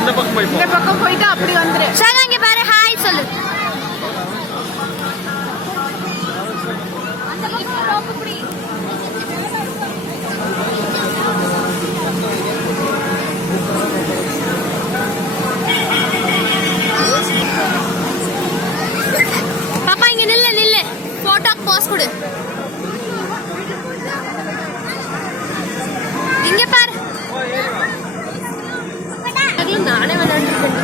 இந்த பக்கம் போயிட்டு அப்படி வந்துரு. ஷாகா இங்க பாரு, ஹாய் சொல்லு. அந்த பக்கம் ரோப்பு புடி. பாப்பா இங்க நில்லு நில்லு, போட்டோக்கு போஸ் கொடு. இங்க பாரு. நானே விளையாண்டுருக்கேன்.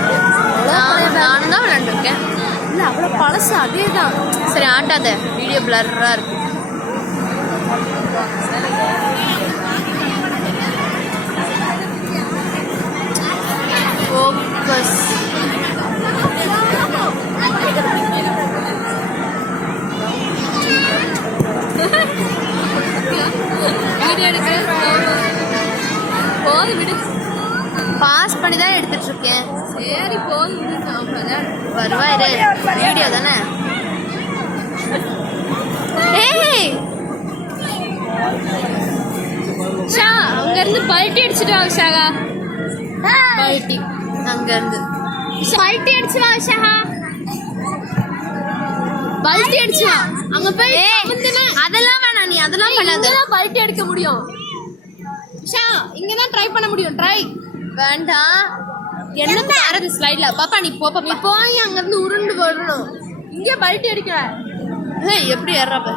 நானும் தான் விளையாண்டுருக்கேன். இல்லை அவ்வளோ பழசு அதே தான். சரி ஆட்டாத, வீடியோ பிளர்ரா இருக்கு. ஃபோக்கஸ். வீடியோ எடுக்க போது விடு. பாஸ் பண்ணி தான் எடுத்துட்டு இருக்கேன். சரி போதும், வருவாரு. வீடியோ தானே. ஏய் ஷா அங்க இருந்து பல்ட்டி அடிச்சிட்டு வா ஷாகா. பல்ட்டி அங்க இருந்து பல்ட்டி அடிச்சு வா ஷாகா. பல்ட்டி அடிச்சு வா. அங்க போய் அதெல்லாம் வேணாம், நீ அதெல்லாம் பண்ணாத. பல்ட்டி அடிக்க முடியும் ஷா. இங்கதான் ட்ரை பண்ண முடியும். ட்ரை வேண்டாம். என்ன பாரு ஸ்லைட்ல. பாப்பா நீ போ. பாப்பா போய் அங்க இருந்து உருண்டு வரணும். இங்க பல்ட்டி அடிக்கிற. எப்படி ஏறாப்ப.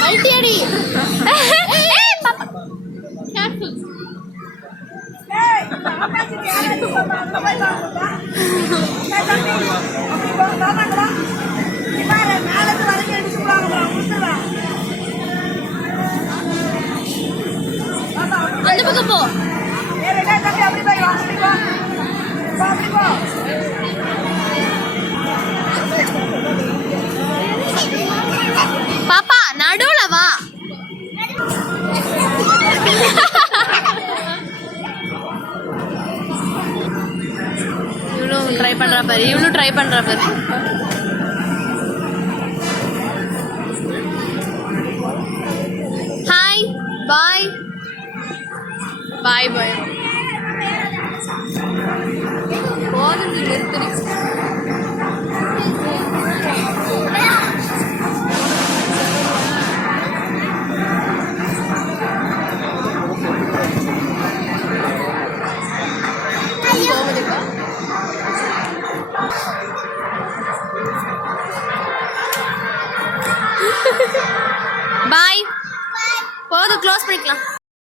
பல்ட்டி அடி. பாப்பா கேர்ஃபுல். அந்த பக்கம் போ. பாப்பா நடுவுல வா. இவளும் ட்ரை பண்றா பாரு. ஹாய் பாய் பாய் பாய். போதும், நீ நிறுத்துறீ. பாய். போதும், க்ளோஸ் பண்ணிக்கலாம்.